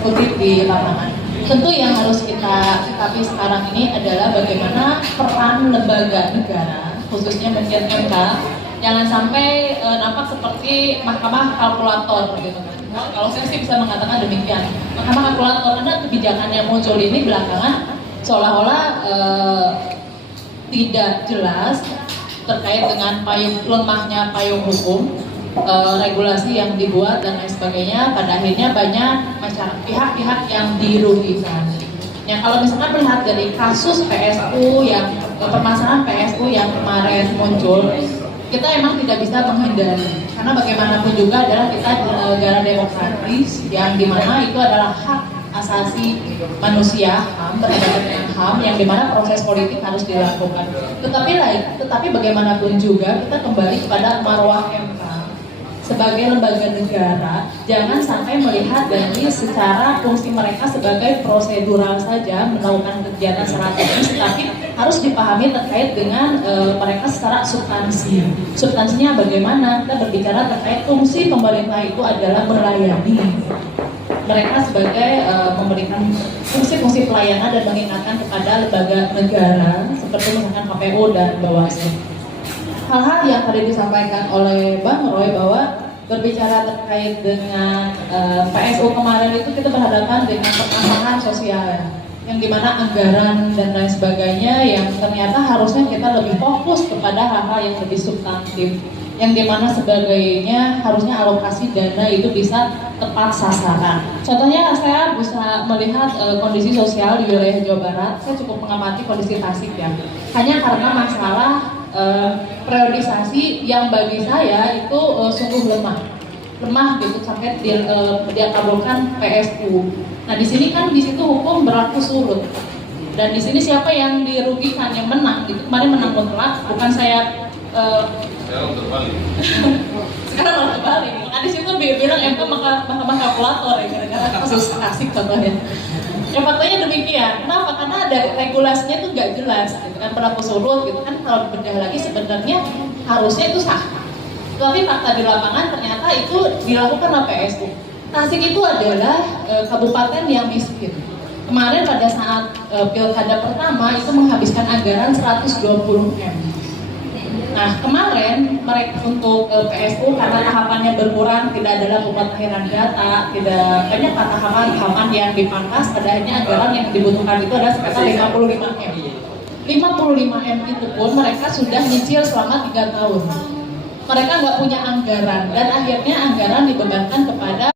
eksekutif di lapangan. Tentu yang harus kita sikapi sekarang ini adalah bagaimana peran lembaga negara, khususnya bagian MK, jangan sampai nampak seperti mahkamah kalkulator gitu kan. Kalau saya sih bisa mengatakan demikian. Mahkamah kalkulator, karena kebijakan yang muncul ini belakangan seolah-olah tidak jelas terkait dengan lemahnya payung hukum, regulasi yang dibuat dan lain sebagainya. Pada akhirnya banyak masyarakat pihak-pihak yang dirugikan. Yang kalau misalkan melihat dari kasus PSU yang permasalahan PSU yang kemarin muncul, kita emang tidak bisa menghindari karena bagaimanapun juga adalah kita negara demokratis yang dimana itu adalah hak asasi manusia, HAM, berhadapan dengan HAM yang dimana proses politik harus dilakukan. Tetapi bagaimanapun juga kita kembali kepada marwah MK sebagai lembaga negara, jangan sampai melihat dari secara fungsi mereka sebagai prosedural saja melakukan kegiatan secara teknis, tapi harus dipahami terkait dengan mereka secara substansi. Substansinya bagaimana? Kita berbicara terkait fungsi pemerintah itu adalah melayani. Mereka sebagai memberikan fungsi-fungsi pelayanan dan mengingatkan kepada lembaga negara seperti misalkan KPU dan Bawaslu. Hal-hal yang tadi disampaikan oleh Bang Roy bahwa berbicara terkait dengan PSU kemarin itu kita berhadapan dengan permasalahan sosial yang dimana anggaran dan lain sebagainya yang ternyata harusnya kita lebih fokus kepada hal-hal yang lebih substantif, yang dimana sebagainya harusnya alokasi dana itu bisa tepat sasaran. Contohnya saya bisa melihat kondisi sosial di wilayah Jawa Barat. Saya cukup mengamati kondisi Tasik ya. Hanya karena masalah priorisasi yang bagi saya itu sungguh lemah gitu sampai dia kabulkan PSU. Nah di sini kan di situ hukum berlaku surut. Dan di sini siapa yang dirugikan, yang menang? Itu kemarin menang mutlak, bukan saya. Sekarang terbalik. Sekarang malah terbalik. Nah, di situ bilang MK mahkamah kalkulator ya, gara-gara kasus Tasik contohnya. Ya faktanya demikian. Kenapa? Karena ada regulasinya itu nggak jelas, gitu kan, berlaku surut, gitu kan. Kalau dibedah lagi sebenarnya harusnya itu sah. Tapi fakta di lapangan ternyata itu dilakukan oleh PSU. Tasik itu adalah kabupaten yang miskin. Kemarin pada saat pilkada pertama itu menghabiskan anggaran 120 M. Nah kemarin mereka untuk PSU karena tahapannya berkurang, tidak ada pemutakhiran data, tidak banyak tahapan yang dipangkas, pada akhirnya anggaran yang dibutuhkan itu adalah sekitar 55 M. 55 M itu pun mereka sudah nyicil selama 3 tahun. Mereka nggak punya anggaran dan akhirnya anggaran dibebankan kepada